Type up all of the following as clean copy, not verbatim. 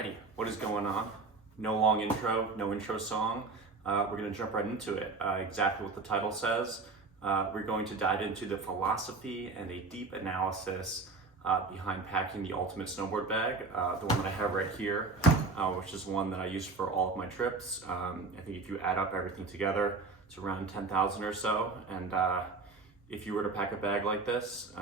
Alrighty, what is going on? No long intro, no intro song. We're gonna jump right into it. Exactly what the title says. We're going to dive into the philosophy and a deep analysis behind packing the ultimate snowboard bag. The one that I have right here, which is one that I use for all of my trips. I think if you add up everything together, it's around 10,000 or so. And if you were to pack a bag like this,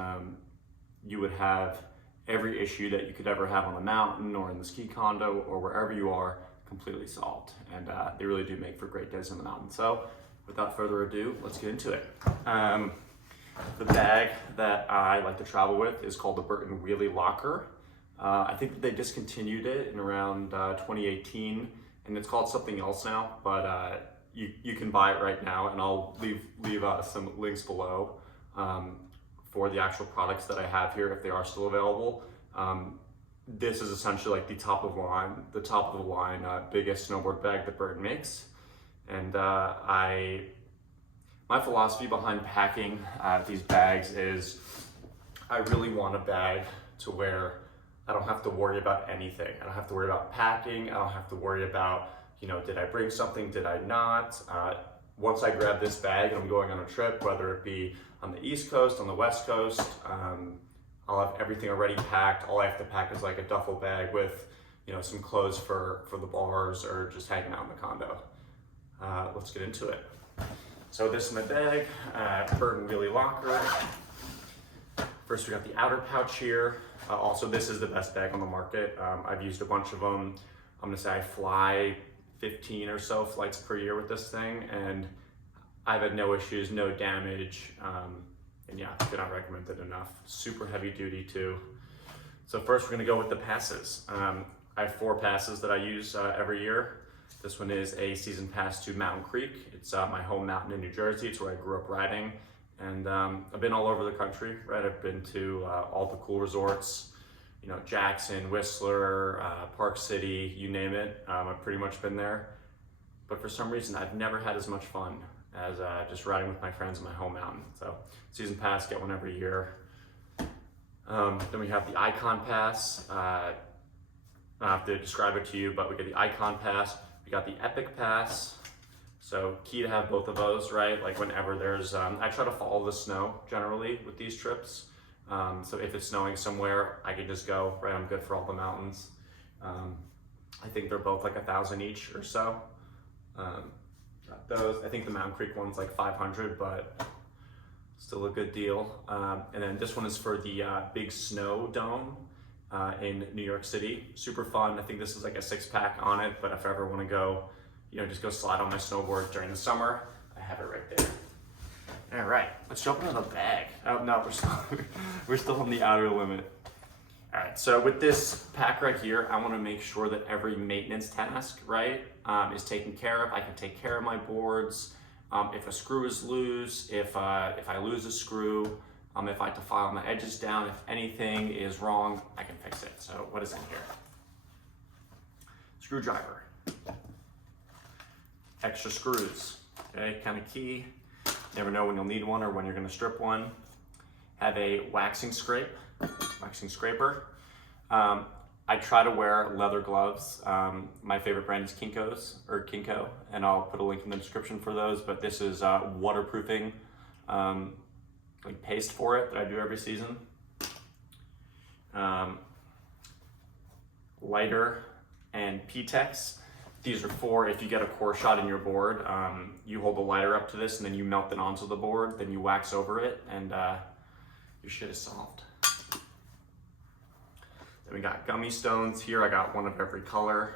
you would have every issue that you could ever have on the mountain or in the ski condo or wherever you are completely solved. And they really do make for great days on the mountain. So without further ado, let's get into it. The bag that I like to travel with is called the Burton Wheelie Locker. I think that they discontinued it in around 2018, and it's called something else now, but you can buy it right now, and I'll leave some links below for the actual products that I have here if they are still available. This is essentially like the top of the line biggest snowboard bag that Burton makes. And my philosophy behind packing these bags is I really want a bag to where I don't have to worry about anything. I don't have to worry about packing. I don't have to worry about, did I bring something, did I not? Once I grab this bag and I'm going on a trip, whether it be on the East Coast, on the West Coast, I'll have everything already packed. All I have to pack is like a duffel bag with, some clothes for the bars or just hanging out in the condo. Let's get into it. So this is my bag, Burton Wheelie Locker. First we got the outer pouch here. Also, this is the best bag on the market. I've used a bunch of them. I'm gonna say I fly 15 or so flights per year with this thing, and I've had no issues, no damage, and yeah, cannot recommend it enough. Super heavy duty too. So first we're gonna go with the passes. I have 4 passes that I use every year. This one is a season pass to Mountain Creek. It's my home mountain in New Jersey. It's where I grew up riding. And I've been all over the country, right? I've been to all the cool resorts, Jackson, Whistler, Park City, you name it. I've pretty much been there. But for some reason, I've never had as much fun as just riding with my friends in my home mountain. So season pass, get one every year. Then we have the Icon Pass. I don't have to describe it to you, but we get the Icon Pass. We got the Epic Pass. So key to have both of those, right? Like whenever there's, I try to follow the snow generally with these trips. So if it's snowing somewhere, I can just go, right? I'm good for all the mountains. I think they're both like 1,000 each or so. Got those. I think the Mountain Creek one's like 500, but still a good deal. And then this one is for the Big Snow Dome in New York City. Super fun. I think this is like a 6-pack on it, but if I ever want to go, just go slide on my snowboard during the summer, I have it right there. All right, let's jump into the bag. Oh no, we're still on the outer limit. All right, so with this pack right here, I want to make sure that every maintenance task, right, is taken care of. I can take care of my boards. If a screw is loose, if I lose a screw, if I have to file my edges down, if anything is wrong, I can fix it. So what is in here? Screwdriver. Extra screws, okay, kind of key. Never know when you'll need one or when you're gonna strip one. Have a waxing scraper. I try to wear leather gloves. My favorite brand is Kinko, and I'll put a link in the description for those, but this is waterproofing like paste for it that I do every season. Lighter and P-Tex. These are for if you get a core shot in your board, you hold the lighter up to this and then you melt it onto the board, then you wax over it, and your shit is solved. Then we got gummy stones here. I got one of every color.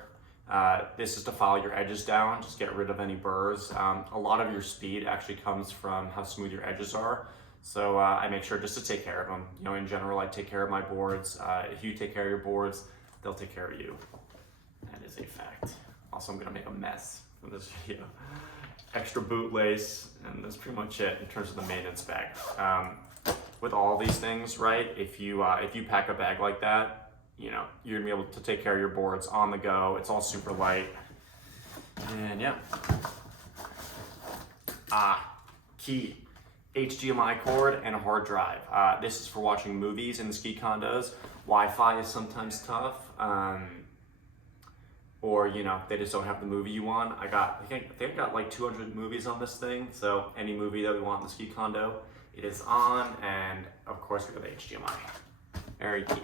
This is to file your edges down, just get rid of any burrs. A lot of your speed actually comes from how smooth your edges are. So I make sure just to take care of them. In general, I take care of my boards. If you take care of your boards, they'll take care of you. That is a fact. Also, I'm gonna make a mess in this video. Extra boot lace, and that's pretty much it in terms of the maintenance bag. With all these things, right? If you pack a bag like that, you're gonna be able to take care of your boards on the go. It's all super light, and yeah. Key. HDMI cord and a hard drive. This is for watching movies in the ski condos. Wi-Fi is sometimes tough. or they just don't have the movie you want. I think I got like 200 movies on this thing, so any movie that we want in the ski condo, it is on, and of course we got the HDMI. Very key.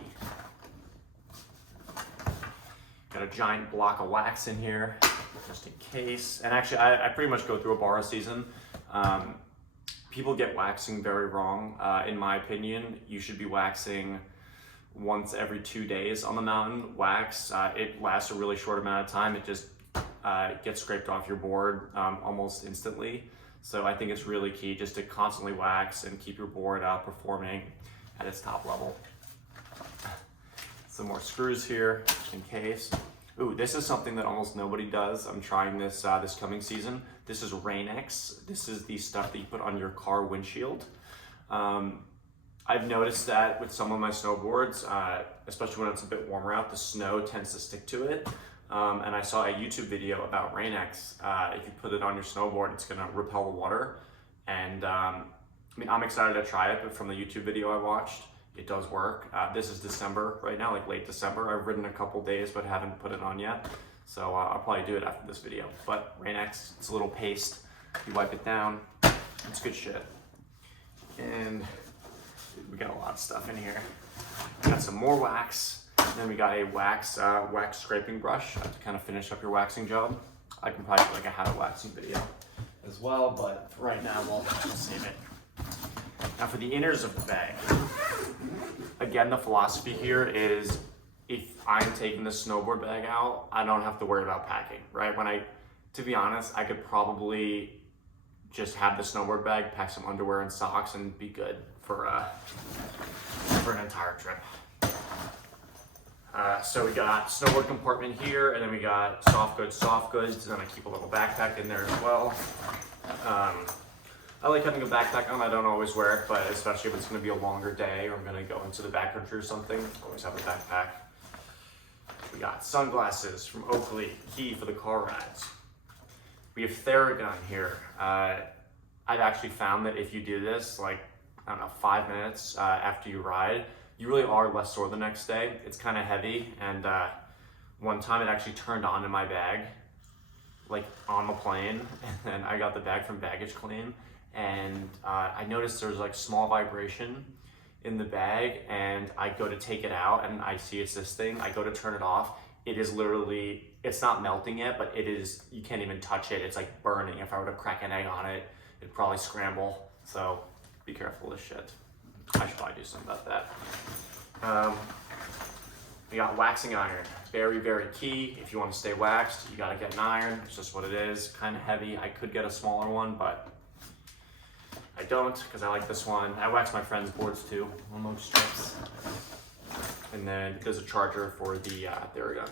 Got a giant block of wax in here, just in case. And actually, I pretty much go through a bar a season. People get waxing very wrong. In my opinion, you should be waxing once every 2 days on the mountain. Wax, it lasts a really short amount of time. It just gets scraped off your board almost instantly. So I think it's really key just to constantly wax and keep your board performing at its top level. Some more screws here, just in case. Ooh, this is something that almost nobody does. I'm trying this this coming season. This is Rain-X. This is the stuff that you put on your car windshield. I've noticed that with some of my snowboards, especially when it's a bit warmer out, the snow tends to stick to it. And I saw a YouTube video about Rain-X. If you put it on your snowboard, it's gonna repel the water. And I mean, I'm excited to try it, but from the YouTube video I watched, it does work. This is December right now, like late December. I've ridden a couple days, but haven't put it on yet. So I'll probably do it after this video. But Rain-X, it's a little paste. You wipe it down, it's good shit. And we got a lot of stuff in here. We got some more wax. And then we got a wax scraping brush to kind of finish up your waxing job. I can probably do like a how to waxing video as well, but for right now we'll save it. Now for the inners of the bag. Again, the philosophy here is if I'm taking the snowboard bag out, I don't have to worry about packing, right? To be honest, I could probably just have the snowboard bag, pack some underwear and socks, and be good for an entire trip. So we got snowboard compartment here, and then we got soft goods, and then I keep a little backpack in there as well. I like having a backpack on. I don't always wear it, but especially if it's going to be a longer day or I'm going to go into the backcountry or something, I always have a backpack. We got sunglasses from Oakley, key for the car rides. We have Theragun here. I've actually found that if you do this, like, I don't know, 5 minutes after you ride, you really are less sore the next day. It's kind of heavy, and one time it actually turned on in my bag, like on the plane, and then I got the bag from Baggage Claim, and I noticed there was like small vibration in the bag, and I go to take it out, and I see it's this thing. I go to turn it off. It is literally, it's not melting yet, but it is, you can't even touch it. It's like burning. If I were to crack an egg on it, it'd probably scramble. So be careful with shit. I should probably do something about that. We got waxing iron. Very, very key. If you want to stay waxed, you got to get an iron. It's just what it is. Kind of heavy. I could get a smaller one, but I don't because I like this one. I wax my friends' boards too on those strips. And then there's a charger for the Theragun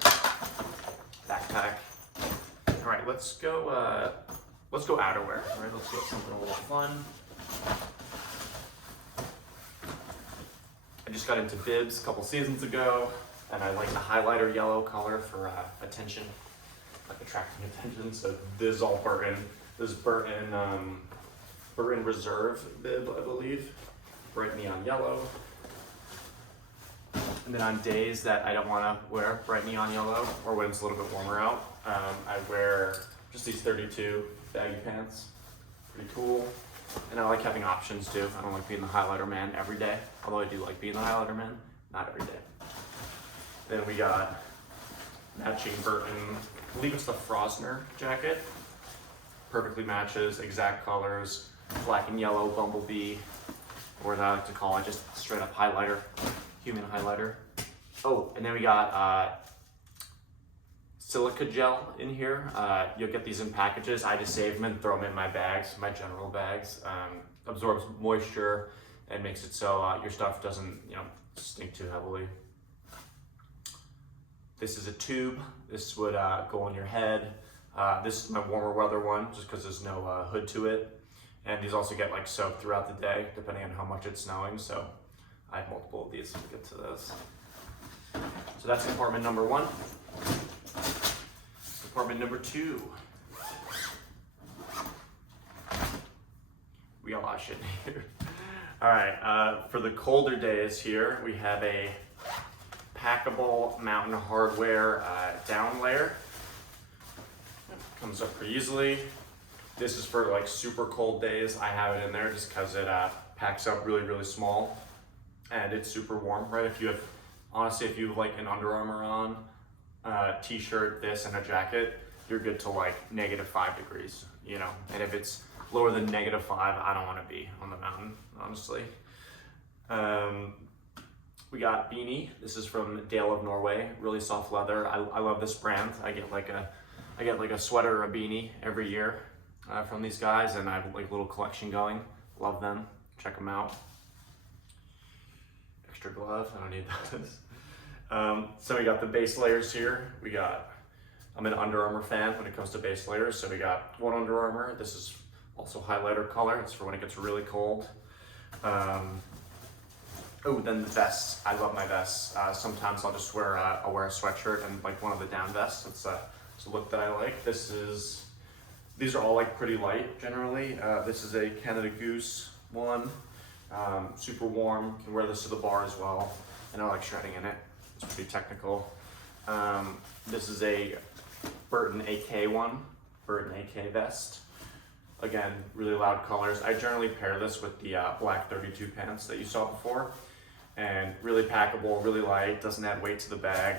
backpack. All right, let's go outerwear. All right, let's get something a little fun. I just got into bibs a couple seasons ago, and I like the highlighter yellow color for attention, like attracting attention. So this is all Burton. This is Burton Reserve bib, I believe. Bright neon yellow. And then on days that I don't want to wear bright neon yellow, or when it's a little bit warmer out, I wear just these 32 baggy pants. Pretty cool. And I like having options too. I don't like being the highlighter man every day, although I do like being the highlighter man, not every day. Then we got matching Burton, I believe it's the Frosner jacket. Perfectly matches, exact colors, black and yellow Bumblebee, or as I like to call it, just straight up highlighter, human highlighter. Oh, and then we got silica gel in here. You'll get these in packages. I just save them and throw them in my bags, my general bags. Absorbs moisture and makes it so your stuff doesn't, stink too heavily. This is a tube. This would go on your head. This is my warmer weather one, just because there's no hood to it. And these also get like soaked throughout the day, depending on how much it's snowing. So I have multiple of these. We'll get to those. So that's compartment number 1. Compartment number 2. We got a lot of shit in here. All right, for the colder days here, we have a packable mountain hardware down layer. Comes up pretty easily. This is for like super cold days. I have it in there just because it packs up really, really small, and it's super warm, right? If you have, honestly, if you have like an Under Armour on, t-shirt, this, and a jacket, you're good to like -5 degrees, you know? And if it's lower than -5, I don't want to be on the mountain, honestly. We got beanie. This is from Dale of Norway, really soft leather. I love this brand. I get like a sweater or a beanie every year from these guys, and I have like a little collection going. Love them. Check them out. Extra glove. I don't need those. So we got the base layers here. I'm an Under Armour fan when it comes to base layers. So we got one Under Armour. This is also highlighter color. It's for when it gets really cold. Oh, then the vests. I love my vests. Sometimes I'll just wear a sweatshirt and like one of the down vests. It's a look that I like. These are all like pretty light generally. This is a Canada Goose one. Super warm. Can wear this to the bar as well. And I like shredding in it. It's pretty technical. This is a Burton AK one. Burton AK vest. Again, really loud colors. I generally pair this with the black 32 pants that you saw before. And really packable, really light, doesn't add weight to the bag.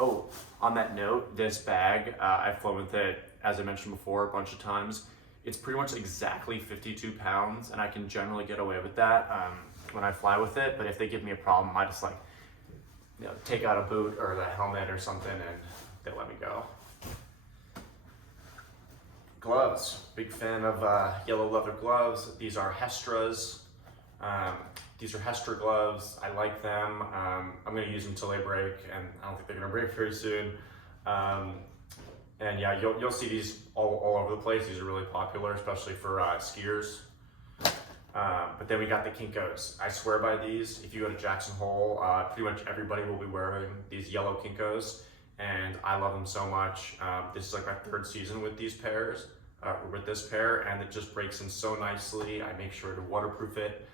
Oh, on that note, this bag, I've flown with it, as I mentioned before, a bunch of times. It's pretty much exactly 52 pounds, and I can generally get away with that when I fly with it. But if they give me a problem, I just like, you know, take out a boot or the helmet or something, and they let me go. Gloves, big fan of yellow leather gloves. These are Hestras. These are Hestra gloves. I like them. I'm gonna use them until they break, and I don't think they're gonna break very soon. And yeah, you'll see these all over the place. These are really popular, especially for skiers. But then we got the Kinkos. I swear by these. If you go to Jackson Hole, pretty much everybody will be wearing these yellow Kinkos, and I love them so much. This is like my 3rd season with these pairs, with this pair, and it just breaks in so nicely. I make sure to waterproof it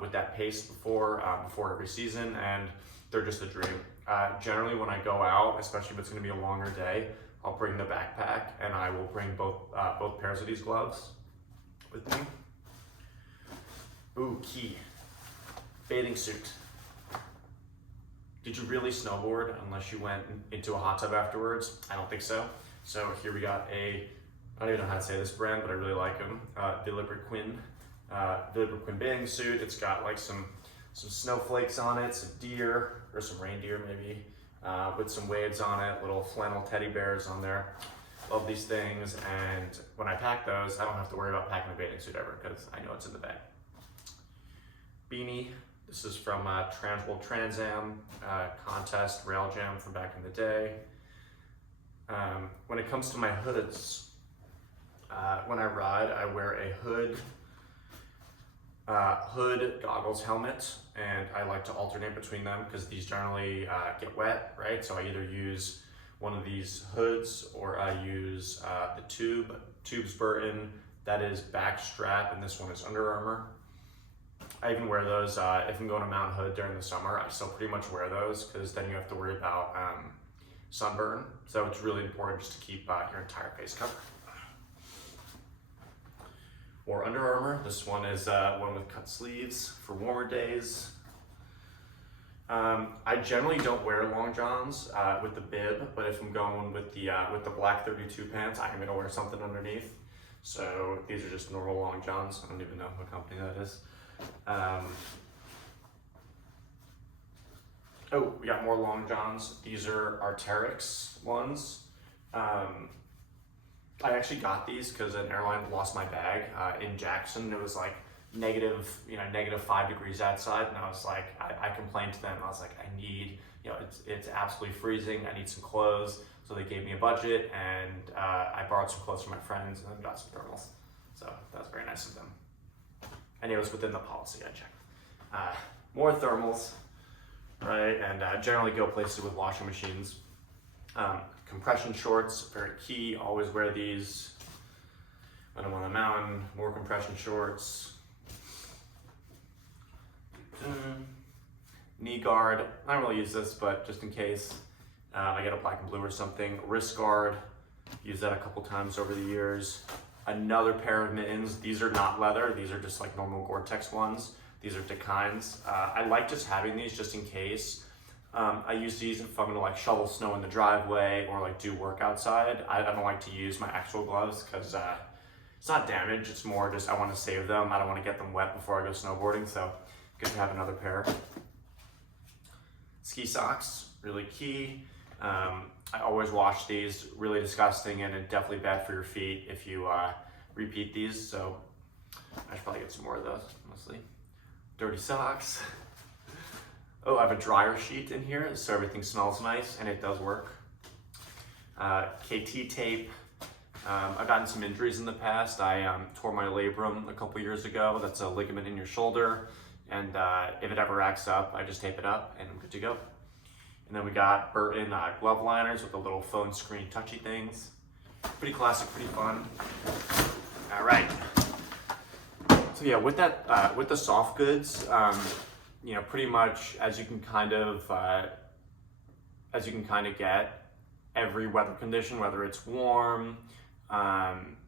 with that paste before every season, and they're just a dream. Generally, when I go out, especially if it's going to be a longer day, I'll bring the backpack, and I will bring both pairs of these gloves with me. Ooh, key. Bathing suit. Did you really snowboard unless you went into a hot tub afterwards? I don't think so. So here we got I don't even know how to say this brand, but I really like them. Deliberate Quinn bathing suit. It's got like some snowflakes on it, some deer, or some reindeer maybe, with some waves on it, little flannel teddy bears on there. Love these things, and when I pack those, I don't have to worry about packing a bathing suit ever because I know it's in the bag. Beanie. This is from Trans Am contest rail jam from back in the day. When it comes to my hoods, when I ride, I wear a hood, goggles, helmet, and I like to alternate between them because these generally get wet, right? So I either use one of these hoods or I use the Tube's Burton, that is back strap, and this one is Under Armour. I even wear those if I'm going to Mount Hood during the summer. I still pretty much wear those because then you have to worry about sunburn. So it's really important just to keep your entire face covered. Or Under Armour. This one is one with cut sleeves for warmer days. I generally don't wear long johns with the bib, but if I'm going with the black 32 pants, I'm gonna wear something underneath. So these are just normal long johns. I don't even know what company that is. Oh, we got more long johns. These are Arc'teryx ones. I actually got these because an airline lost my bag in Jackson. It was like -5 degrees outside, and I was like, I complained to them. I was like, I need, it's absolutely freezing. I need some clothes. So they gave me a budget, and I borrowed some clothes from my friends and then got some thermals. So that was very nice of them. And it was within the policy, I checked. More thermals, right? And generally go places with washing machines. Compression shorts, very key. Always wear these when I'm on the mountain. More compression shorts. Knee guard. I don't really use this, but just in case I get a black and blue or something. Wrist guard. Used that a couple times over the years. Another pair of mittens. These are not leather. These are just like normal Gore-Tex ones. These are Dakines. I like just having these just in case. I use these if I'm gonna like shovel snow in the driveway or like do work outside. I don't like to use my actual gloves because it's not damage. It's more just I want to save them. I don't want to get them wet before I go snowboarding. So good to have another pair. Ski socks, really key. I always wash these, really disgusting and definitely bad for your feet if you repeat these. So I should probably get some more of those, honestly. Dirty socks. Oh, I have a dryer sheet in here so everything smells nice and it does work. KT tape. I've gotten some injuries in the past. I tore my labrum a couple years ago. That's a ligament in your shoulder. And if it ever acts up, I just tape it up and I'm good to go. And then we got Burton glove liners with the little phone screen touchy things. Pretty classic, pretty fun. All right. So yeah, with that, with the soft goods, you know, pretty much as you can kind of get every weather condition, whether it's warm,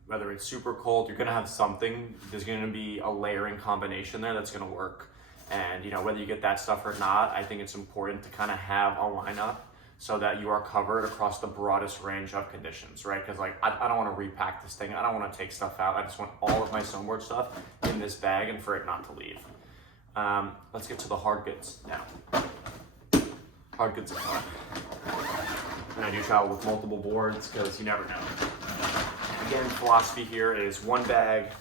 whether it's super cold, you're gonna have something. There's gonna be a layering combination there that's gonna work. And you know, whether you get that stuff or not, I think it's important to kind of have a lineup so that you are covered across the broadest range of conditions, right? Because like, I don't want to repack this thing. I don't want to take stuff out. I just want all of my snowboard stuff in this bag and for it not to leave. Let's get to the hard goods now. Hard goods are fun. And I do travel with multiple boards because you never know. Again, philosophy here is one bag,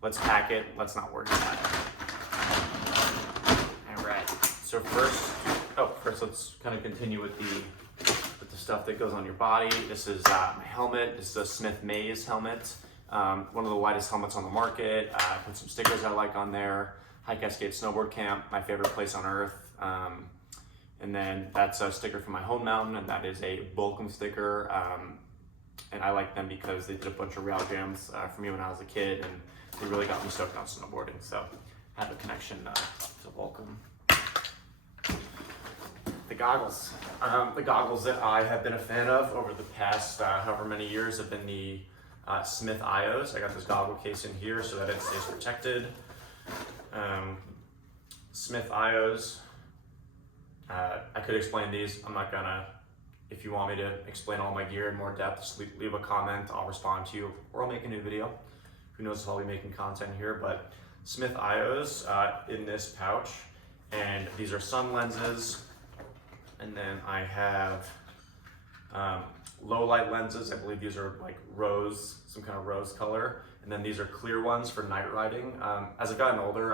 let's pack it, let's not worry about it. So first let's kind of continue with the stuff that goes on your body. This is my helmet. This is a Smith Maze helmet. One of the lightest helmets on the market. I put some stickers I like on there. High Cascade Snowboard Camp, my favorite place on earth. And then that's a sticker from my home mountain, and that is a Volcom sticker. And I like them because they did a bunch of rail jams for me when I was a kid, and they really got me stoked on snowboarding. So I have a connection to Volcom. The goggles. The goggles that I have been a fan of over the past however many years have been the Smith IOs. I got this goggle case in here so that it stays protected. Smith IOs. I could explain these. I'm not gonna. If you want me to explain all my gear in more depth, just leave a comment. I'll respond to you, or I'll make a new video. Who knows if I'll be making content here, but Smith IOs in this pouch. And these are sun lenses. And then I have low light lenses. I believe these are like rose, some kind of rose color. And then these are clear ones for night riding. As I've gotten older,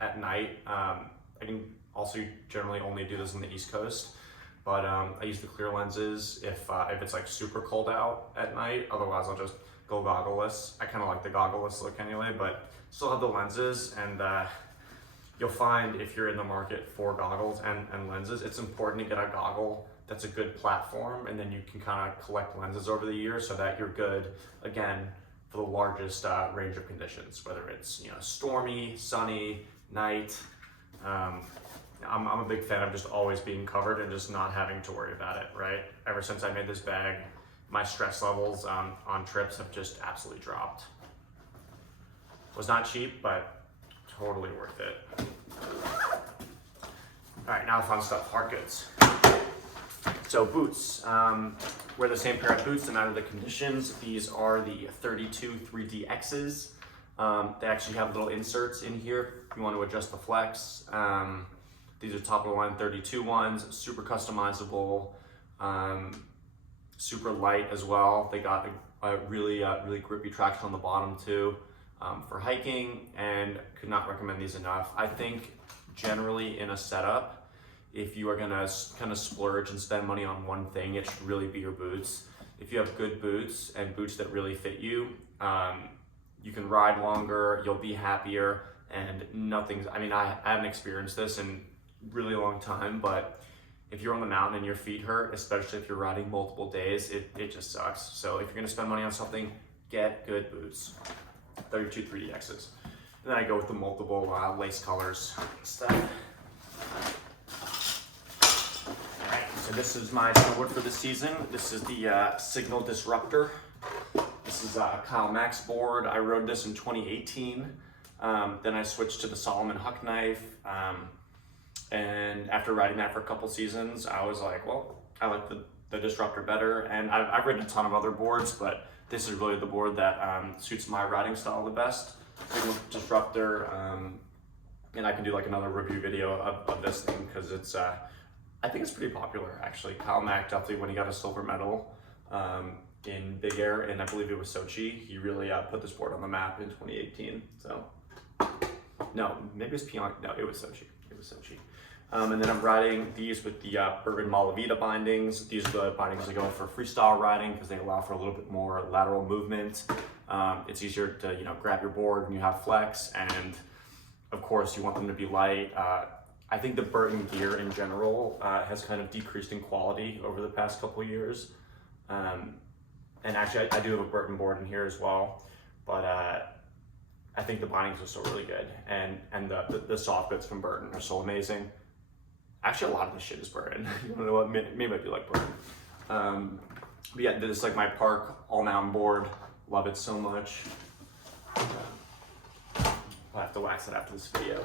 at night, I can also generally only do this on the East Coast. But I use the clear lenses if it's like super cold out at night. Otherwise, I'll just go goggleless. I kind of like the goggleless look anyway, but still have the lenses. And you'll find if you're in the market for goggles and lenses, it's important to get a goggle that's a good platform, and then you can kind of collect lenses over the years so that you're good, again, for the largest range of conditions, whether it's stormy, sunny, night. I'm a big fan of just always being covered and just not having to worry about it, right? Ever since I made this bag, my stress levels on trips have just absolutely dropped. Was not cheap, but totally worth it. All right, now the fun stuff, hard goods. So boots, wear the same pair of boots no matter the conditions. These are the 32 3DXs. They actually have little inserts in here if you want to adjust the flex. These are top of the line 32 ones, super customizable, super light as well. They got a really grippy traction on the bottom too. For hiking, and could not recommend these enough. I think generally in a setup, if you are gonna kind of splurge and spend money on one thing, it should really be your boots. If you have good boots and boots that really fit you, you can ride longer, you'll be happier, and I haven't experienced this in a really long time, but if you're on the mountain and your feet hurt, especially if you're riding multiple days, it just sucks. So if you're gonna spend money on something, get good boots. 32 3DXs. And then I go with the multiple lace colors stuff. Alright, so so this is my snowboard for the season. This is the Signal Disruptor. This is Kyle Mack's board. I rode this in 2018. Then I switched to the Solomon Huck Knife. And after riding that for a couple seasons, I was like, well, I like the Disruptor better. And I've ridden a ton of other boards, but this is really the board that suits my riding style the best. Signal Disruptor. And I can do like another review video of this thing because it's, I think it's pretty popular actually. Kyle Mack definitely, when he got a silver medal in Big Air, and I believe it was Sochi, he really put this board on the map in 2018. So, no, maybe it was Pyeongchang, no, it was Sochi. It was Sochi. And then I'm riding these with the Burton Malavita bindings. These are the bindings that go for freestyle riding because they allow for a little bit more lateral movement. It's easier to, grab your board when you have flex, and of course, you want them to be light. I think the Burton gear in general has kind of decreased in quality over the past couple of years. And actually, I do have a Burton board in here as well, but I think the bindings are still really good. And the soft bits from Burton are so amazing. Actually, a lot of this shit is Burton. You wanna know what? Maybe I do like Burton. But yeah, this is like my Park all mountain board. Love it so much. I'll have to wax it after this video.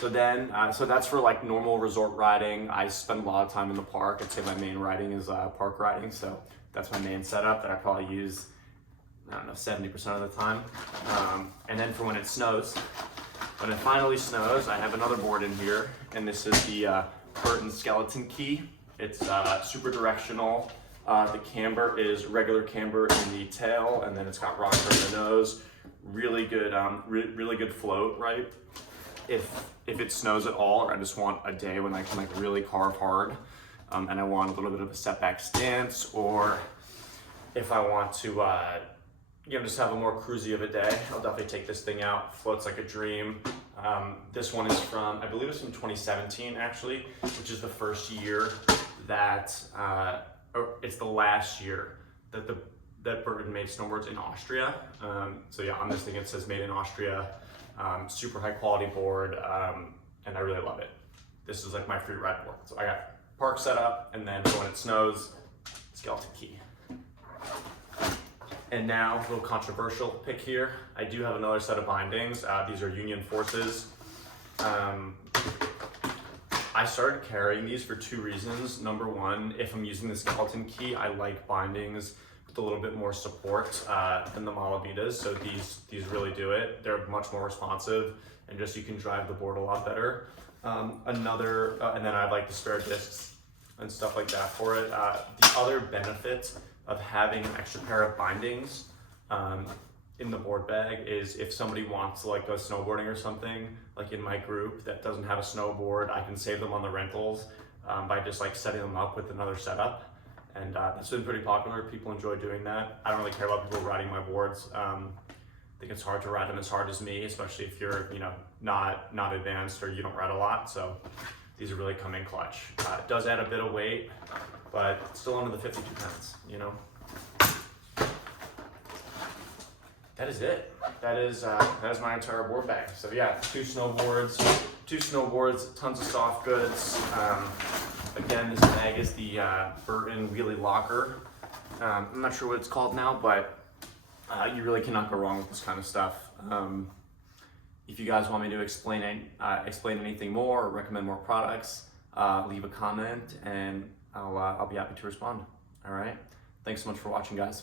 So then, so that's for like normal resort riding. I spend a lot of time in the park. I'd say my main riding is park riding. So that's my main setup that I probably use, I don't know, 70% of the time. And then for when it snows, when it finally snows, I have another board in here. And this is the Burton Skeleton Key. It's super directional. The camber is regular camber in the tail, and then it's got rocker in the nose. Really good, really good float, right? If it snows at all, or I just want a day when I can like really carve hard, and I want a little bit of a setback stance, or if I want to, just have a more cruisy of a day, I'll definitely take this thing out. Floats like a dream. This one is from, I believe it's from 2017 actually, which is the first year that, or it's the last year that Burton made snowboards in Austria. So yeah, on this thing it says made in Austria, super high quality board, and I really love it. This is like my free ride board. So I got park set up, and then when it snows, Skeleton Key. And now, a little controversial pick here. I do have another set of bindings. These are Union Forces. I started carrying these for two reasons. Number one, if I'm using the Skeleton Key, I like bindings with a little bit more support than the Malavitas. So these really do it. They're much more responsive, and just you can drive the board a lot better. And then I like the spare discs and stuff like that for it. The other benefit of having an extra pair of bindings in the board bag is if somebody wants to like go snowboarding or something, like in my group that doesn't have a snowboard, I can save them on the rentals by just like setting them up with another setup. And that's been pretty popular. People enjoy doing that. I don't really care about people riding my boards. I think it's hard to ride them as hard as me, especially if you're, not advanced or you don't ride a lot. So these really come in clutch. It does add a bit of weight, but it's still under the 52 pounds, That is it. That is my entire board bag. So yeah, two snowboards, tons of soft goods. Again, this bag is the Burton Wheelie Locker. I'm not sure what it's called now, but you really cannot go wrong with this kind of stuff. If you guys want me to explain anything more or recommend more products, leave a comment and I'll be happy to respond. All right. Thanks so much for watching, guys.